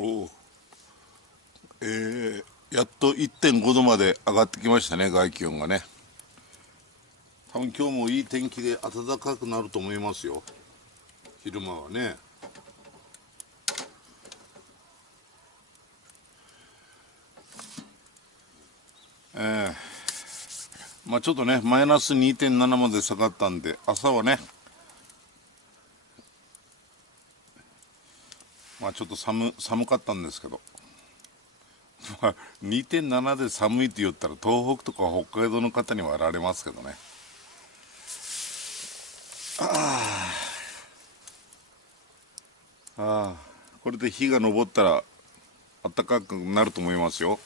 お、やっと1.5度まで上がってきましたね、外気温がね。多分今日もいい天気で暖かくなると思いますよ、昼間はね。まあちょっとね、マイナス2.7まで下がったんで、朝はね、まあちょっと寒かったんですけど、まあ、2.7 で寒いって言ったら東北とか北海道の方にはられますけどね。これで日が昇ったら暖かくなると思いますよ。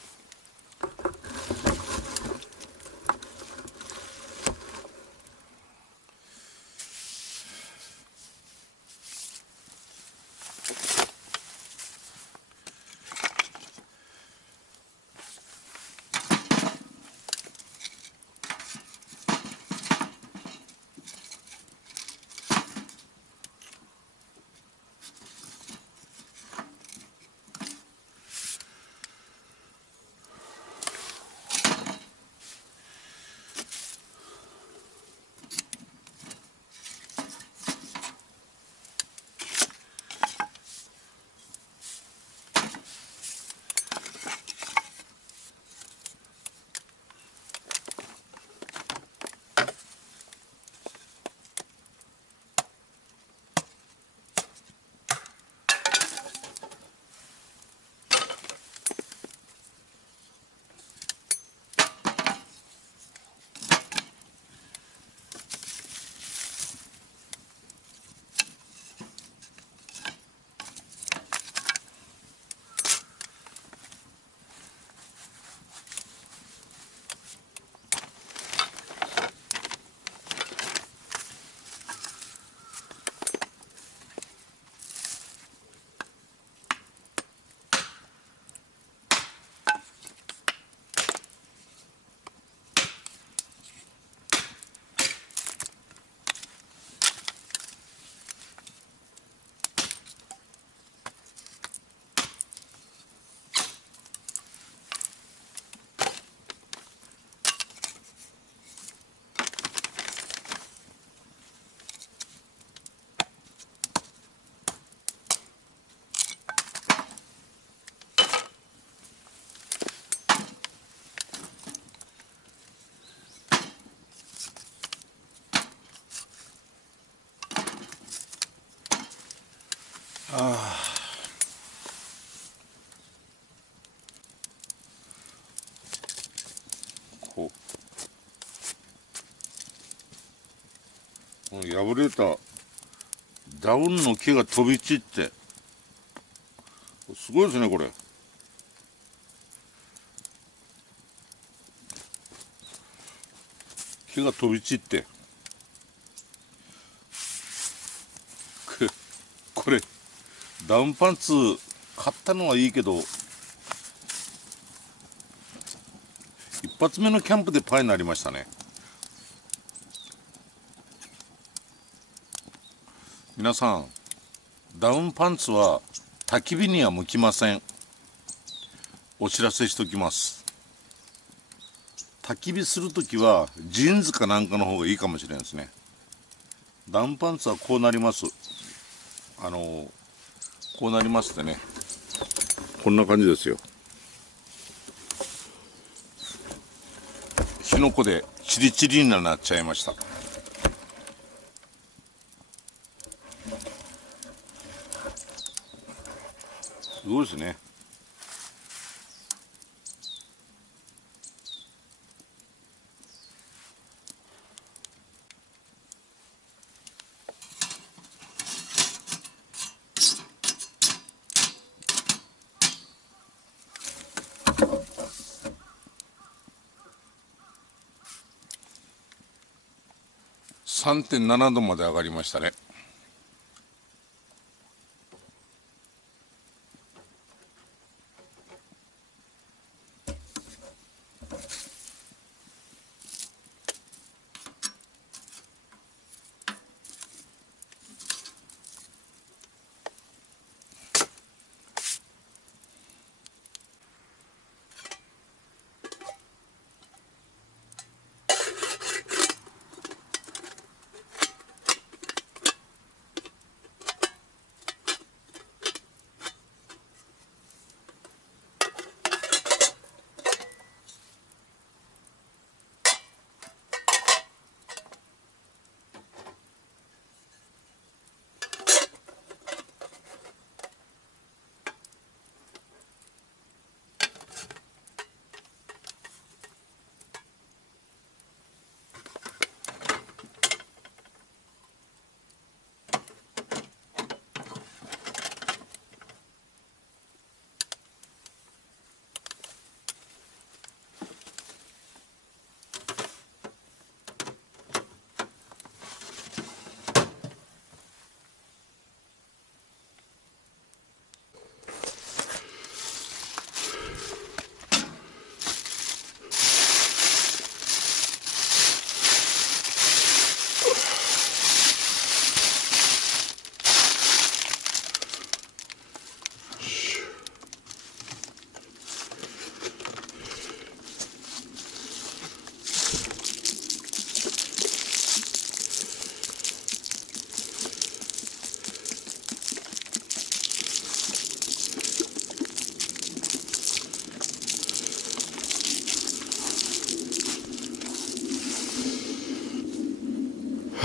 この破れたダウンの木が飛び散って、すごいですねこれ。木が飛び散って、これダウンパンツ買ったのはいいけど、一発目のキャンプでパイになりましたね。皆さん、ダウンパンツは焚き火には向きません。お知らせしときます。焚き火するときはジーンズかなんかの方がいいかもしれないですね。ダウンパンツはこうなります。こうなりますってね、こんな感じですよ。火の粉でチリチリになっちゃいました。すごいですね。3.7 度まで上がりましたね。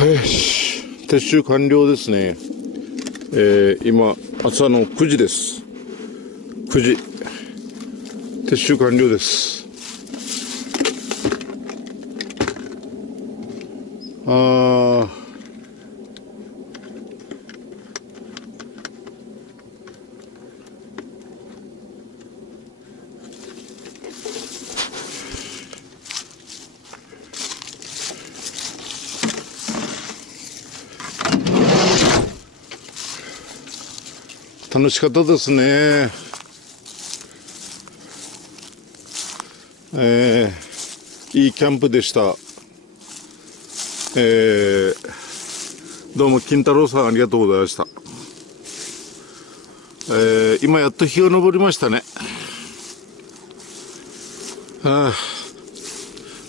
よし、撤収完了ですね。今朝の9時です。9時、撤収完了です。楽しかったですね。いいキャンプでした。どうも金太郎さんありがとうございました。今やっと日が昇りましたね。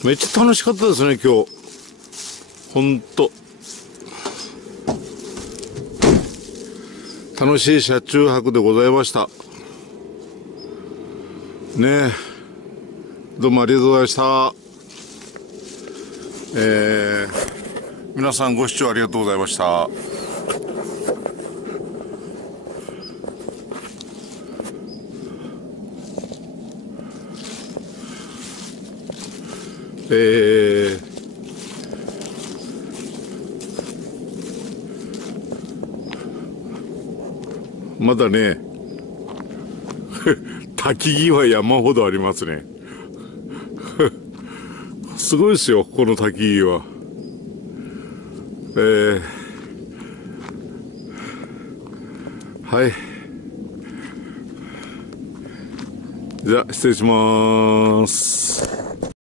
めっちゃ楽しかったですね今日。ほんと楽しい車中泊でございましたね。どうもありがとうございました。皆さんご視聴ありがとうございました。まだね滝木は山ほどありますねすごいですよこの滝木は。はい、じゃあ失礼します。